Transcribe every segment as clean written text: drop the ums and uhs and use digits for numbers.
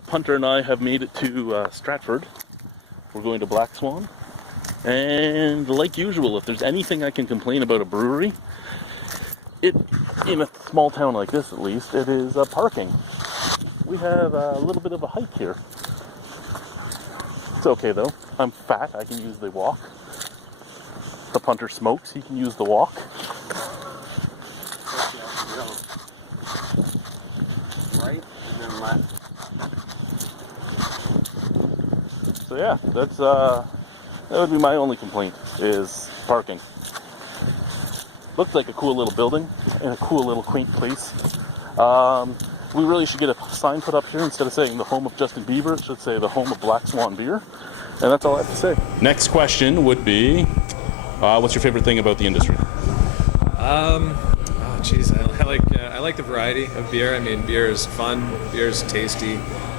the punter and I have made it to Stratford. We're going to Black Swan. And like usual, if there's anything I can complain about a brewery, in a small town like this at least, it is parking. We have a little bit of a hike here. It's okay though. I'm fat, I can use the walk. The punter smokes, he can use the walk. Right and then left. So yeah, that would be my only complaint, is parking. Looks like a cool little building and a cool little quaint place. We really should get a sign put up here. Instead of saying the home of Justin Bieber, it should say the home of Black Swan beer. And that's all I have to say. Next question would be, what's your favorite thing about the industry? I like the variety of beer. I mean, beer is fun, beer is tasty.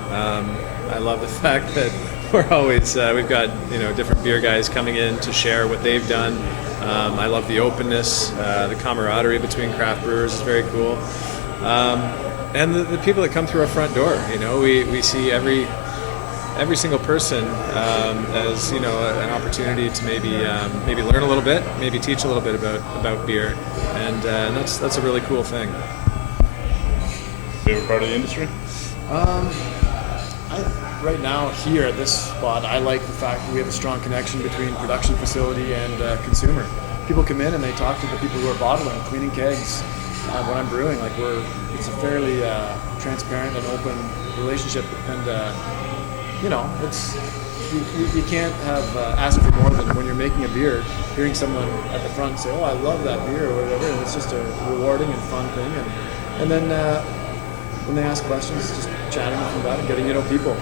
I love the fact that we're always, we've got, different beer guys coming in to share what they've done. I love the openness, the camaraderie between craft brewers is very cool. And the people that come through our front door, we see every single person as an opportunity to maybe learn a little bit, maybe teach a little bit about beer, and that's a really cool thing. Favorite part of the industry? Right now, here at this spot, I like the fact that we have a strong connection between production facility and consumer. People come in and they talk to the people who are bottling, cleaning kegs. When I'm brewing, it's a fairly transparent and open relationship, and it's you can't have ask for more than when you're making a beer. Hearing someone at the front say, "Oh, I love that beer," or whatever, and it's just a rewarding and fun thing. And then when they ask questions, just chatting with them about it, getting to know people.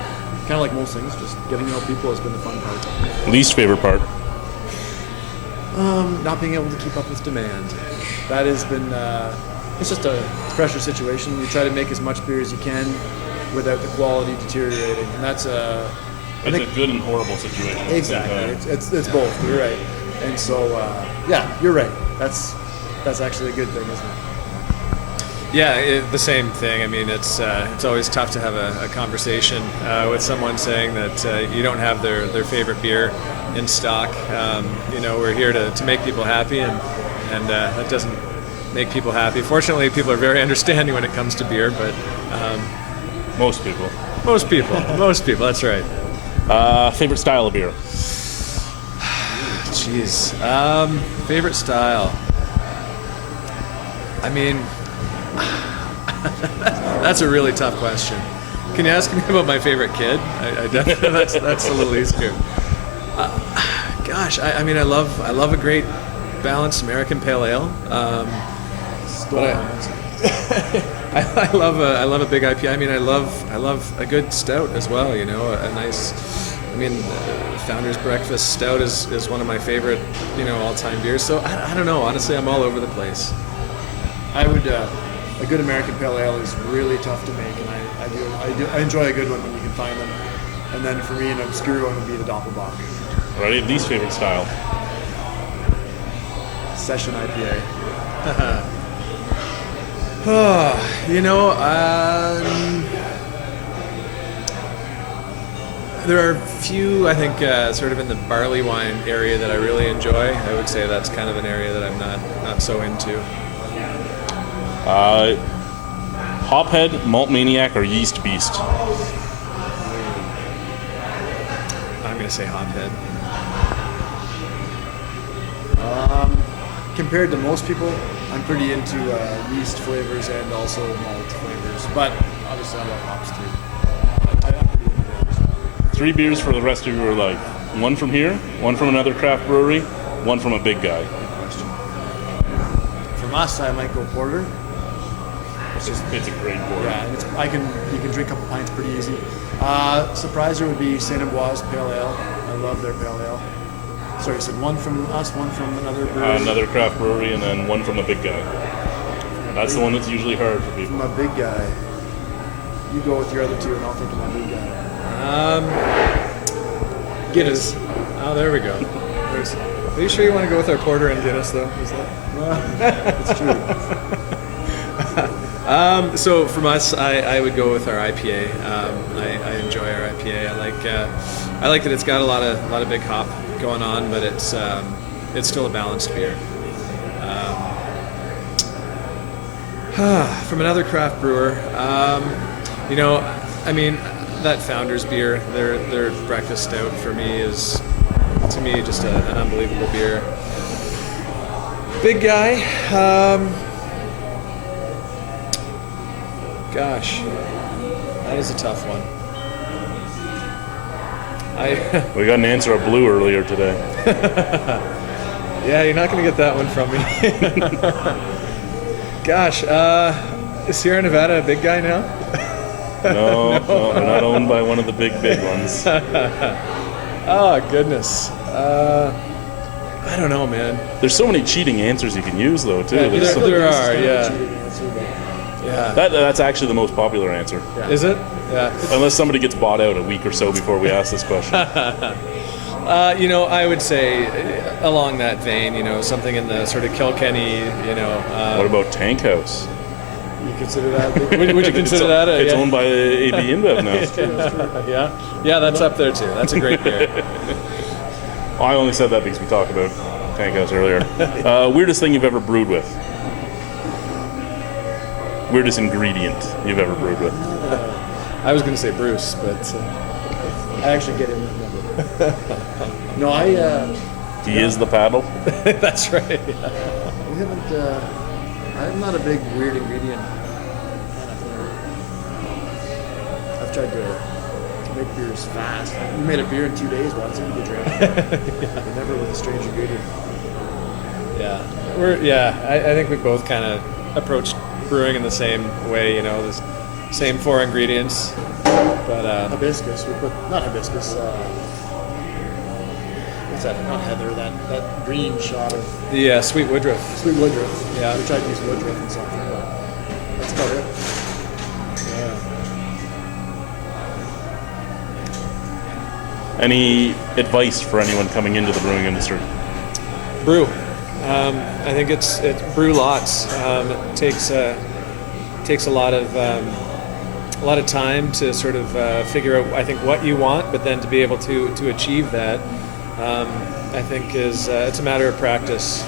Kind of like most things, just getting to know people has been the fun part. Least favorite part? Not being able to keep up with demand. That has been, it's just a pressure situation. You try to make as much beer as you can without the quality deteriorating. And that's a good and horrible situation. Exactly. It's both. You're right. And so, you're right. That's actually a good thing, isn't it? Yeah, the same thing. I mean, it's always tough to have a conversation with someone saying that you don't have their favorite beer in stock. We're here to make people happy, and that doesn't make people happy. Fortunately, people are very understanding when it comes to beer, but most people. That's right. Favorite style of beer? Jeez, favorite style. I mean. That's a really tough question. Can you ask me about my favorite kid? I definitely that's a little easier. I love a great balanced American pale ale. But I love a big IPA. I mean, I love a good stout as well. A nice. Founder's Breakfast Stout is one of my favorite all-time beers. So I don't know. Honestly, I'm all over the place. I would. A good American pale ale is really tough to make, and I enjoy a good one when you can find them. And then for me, an obscure one would be the Doppelbock. Alright, least favorite style? Session IPA. There are a few, I think, sort of in the barley wine area that I really enjoy. I would say that's kind of an area that I'm not so into. Hophead, Malt Maniac, or Yeast Beast? I'm going to say Hophead. Compared to most people, I'm pretty into yeast flavors and also malt flavors. But obviously I love hops too. I'm pretty into those. 3 beers for the rest of your life. 1 from here, 1 from another craft brewery, 1 from a big guy. Good question. From us, I might go porter. It's a great porter. Yeah, and you can drink a couple pints pretty easy. Surpriser would be Saint Amboise Pale Ale. I love their pale ale. Sorry, you said 1 from us, 1 from another brewery. Another craft brewery, and then 1 from a big guy. That's the one that's usually hard for people. From a big guy. You go with your other 2, and I'll think of my big guy. Guinness. Oh, there we go. Are you sure you want to go with our porter and Guinness, though? Is that? It's true. So from us, I would go with our IPA. I enjoy our IPA. I like that it's got a lot of big hop going on, but it's still a balanced beer. From another craft brewer, I mean, that Founders beer, their breakfast stout for me is, to me, just an unbelievable beer. Big guy. Gosh, that is a tough one. We got an answer of blue earlier today. Yeah, you're not going to get that one from me. Gosh, is Sierra Nevada a big guy now? No, we're not owned by one of the big ones. Oh, goodness. I don't know, man. There's so many cheating answers you can use, though, too. Yeah, There's there are, Cheating yeah. answer, but Yeah. That's actually the most popular answer. Yeah. Is it? Yeah. Unless somebody gets bought out a week or so before we ask this question. I would say along that vein, something in the sort of Kilkenny, What about Tank House? you consider that? would you consider that a... It's yeah? owned by AB InBev now. Yeah, that's up there too. That's a great beer. I only said that because we talked about Tank House earlier. Weirdest thing you've ever brewed with? Weirdest ingredient you've ever brewed with? I was going to say Bruce, but I actually get in that number. No, He is the paddle. that's right. we haven't. I'm not a big weird ingredient kind of thing. I've tried to make beers fast. We made a beer in 2 days once and we drank it. But never with a strange ingredient. Yeah. I think we both kind of approached brewing in the same way, the same 4 ingredients. But Hibiscus. We put not hibiscus. What's that? Not heather. That green shot of the sweet woodruff. sweet woodruff. Yeah. We tried to use woodruff and something, but that's about it. Any advice for anyone coming into the brewing industry? Brew. I think it's brew lots. It takes a lot of time to sort of figure out, I think, what you want, but then to be able to achieve that, I think is it's a matter of practice.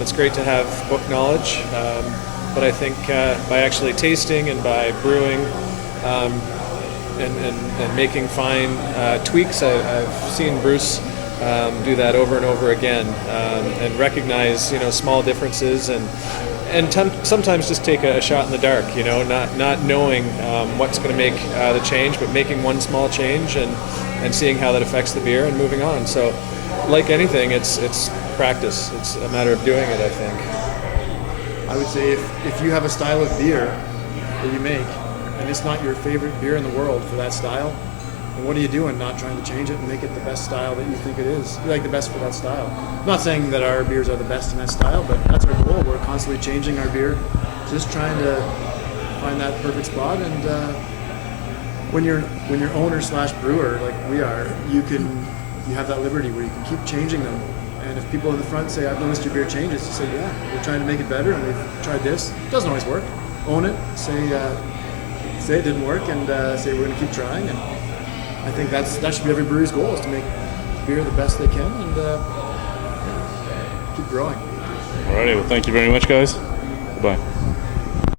It's great to have book knowledge, but I think by actually tasting and by brewing and making fine tweaks, I've seen Bruce do that over and over again, and recognize small differences and sometimes just take a shot in the dark, not knowing what's going to make the change, but making one small change and seeing how that affects the beer and moving on. So, like anything, it's practice. It's a matter of doing it, I think. I would say if you have a style of beer that you make and it's not your favorite beer in the world for that style, then what are you doing not trying to change it and make it the best style that you think it is? You like the best for that style. I'm not saying that our beers are the best in that style, but that's our goal. We're constantly changing our beer, just trying to find that perfect spot. And when you're owner / brewer like we are, you have that liberty where you can keep changing them. And if people in the front say, "I've noticed your beer changes," you say, "Yeah, we're trying to make it better, and we've tried this. It doesn't always work. Own it. Say it didn't work, and say we're going to keep trying." And I think that should be every brewery's goal, is to make beer the best they can and keep growing. Alrighty, well, thank you very much, guys. Goodbye.